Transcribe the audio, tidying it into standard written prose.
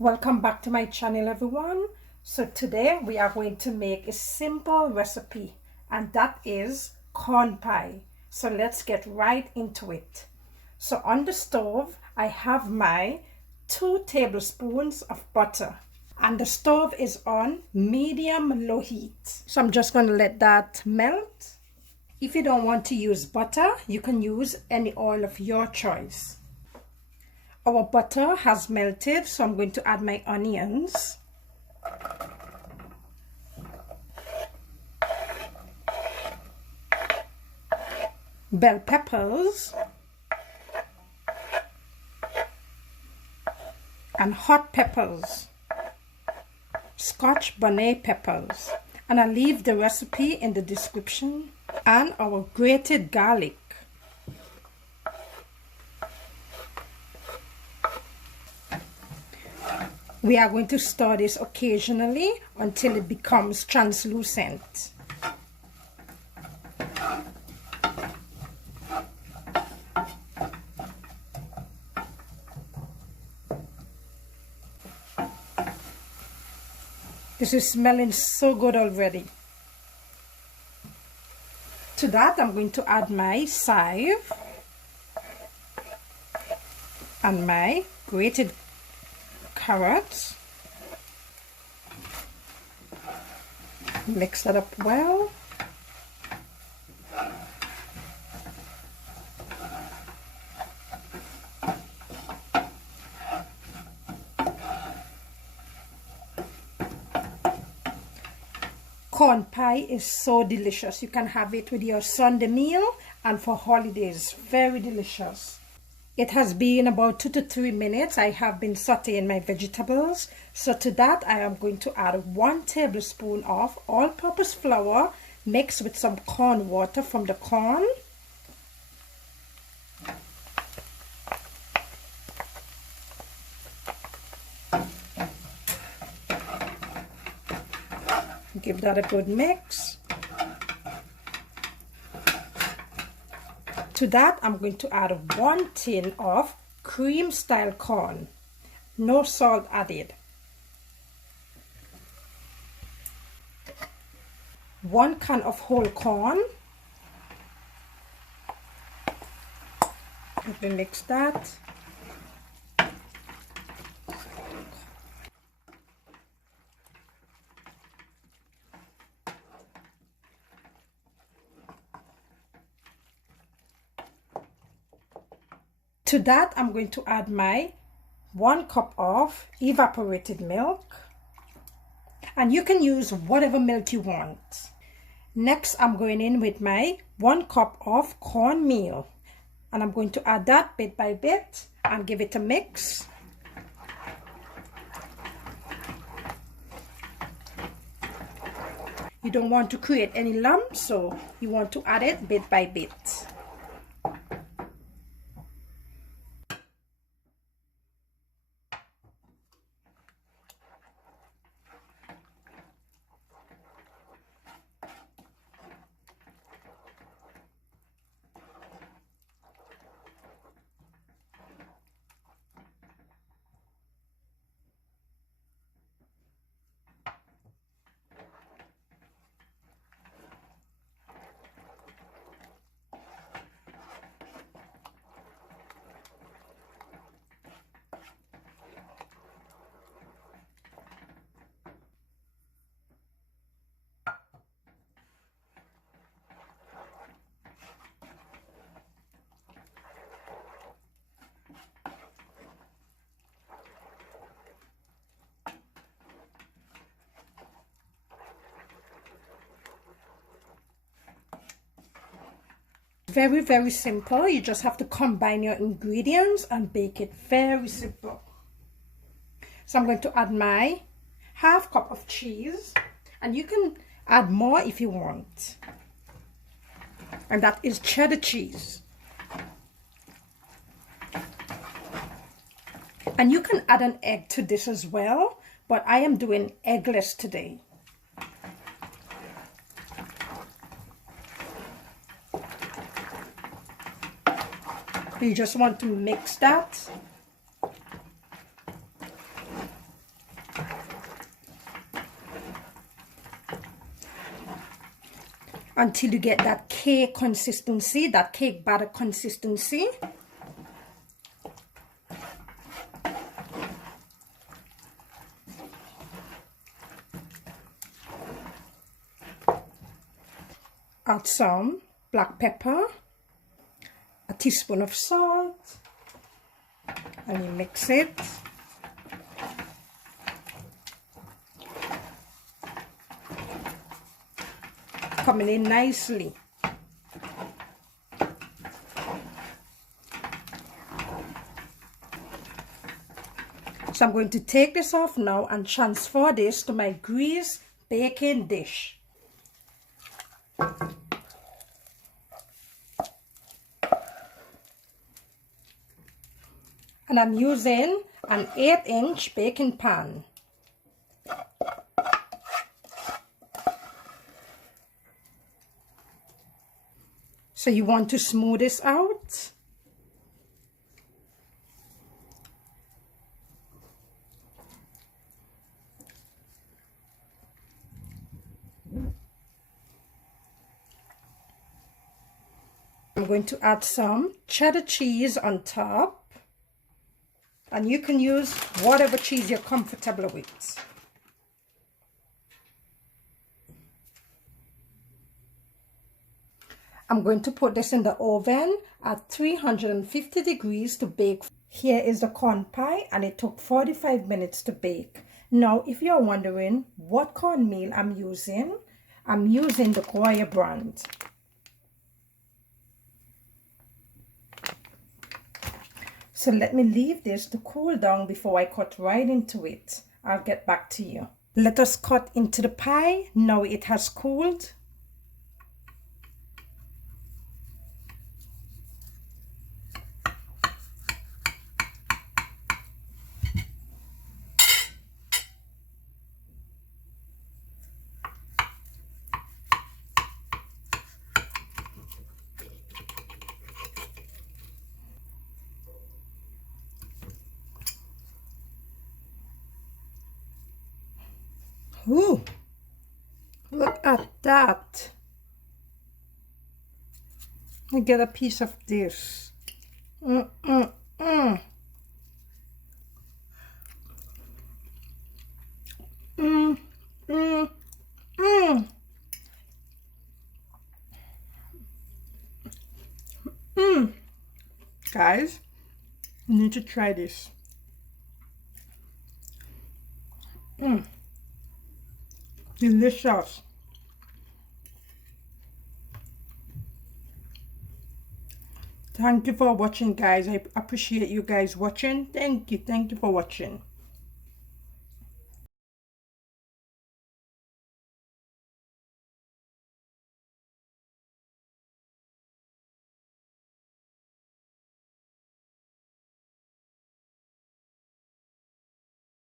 Welcome back to my channel, everyone. So today we are going to make a simple recipe, and that is corn pie. So let's get right into it. So on the stove I have my 2 tablespoons of butter, and the stove is on medium low heat. So I'm just going to let that melt. If you don't want to use butter, you can use any oil of your choice. Our butter has melted, so I'm going to add my onions. Bell peppers. And hot peppers. Scotch bonnet peppers. And I'll leave the recipe in the description. And our grated garlic. We are going to stir this occasionally until it becomes translucent. This is smelling so good already. To that, I'm going to add my chive and my grated carrots. Mix that up well. Corn pie is so delicious. You can have it with your Sunday meal and for holidays. Very delicious. It has been about 2 to 3 minutes. I have been sauteing my vegetables. So to that, I am going to add 1 tablespoon of all-purpose flour mixed with some corn water from the corn. Give that a good mix. To that, I'm going to add 1 tin of cream style corn. No salt added. 1 can of whole corn. Let me mix that. To that, I'm going to add my 1 cup of evaporated milk. And you can use whatever milk you want. Next, I'm going in with my 1 cup of cornmeal. And I'm going to add that bit by bit and give it a mix. You don't want to create any lumps, so you want to add it bit by bit. Very, very simple. You just have to combine your ingredients and bake it. Very simple. So I'm going to add my ½ cup of cheese, and you can add more if you want. And that is cheddar cheese. And you can add an egg to this as well, but I am doing eggless today. You just want to mix that. until you get that cake consistency, that cake batter consistency. Add some black pepper, a teaspoon of salt, and you mix it. Coming in nicely. So I'm going to take this off now and transfer this to my greased baking dish. And I'm using an 8-inch baking pan. So you want to smooth this out. I'm going to add some cheddar cheese on top. And you can use whatever cheese you're comfortable with. I'm going to put this in the oven at 350 degrees to bake. Here is the corn pie, and it took 45 minutes to bake. Now, if you're wondering what cornmeal I'm using the Goya brand. So let me leave this to cool down before I cut right into it. I'll get back to you. Let us cut into the pie. Now it has cooled. Ooh, look at that. I get a piece of this. Guys, you need to try this. Delicious. Thank you for watching, guys. I appreciate you guys watching. Thank you for watching.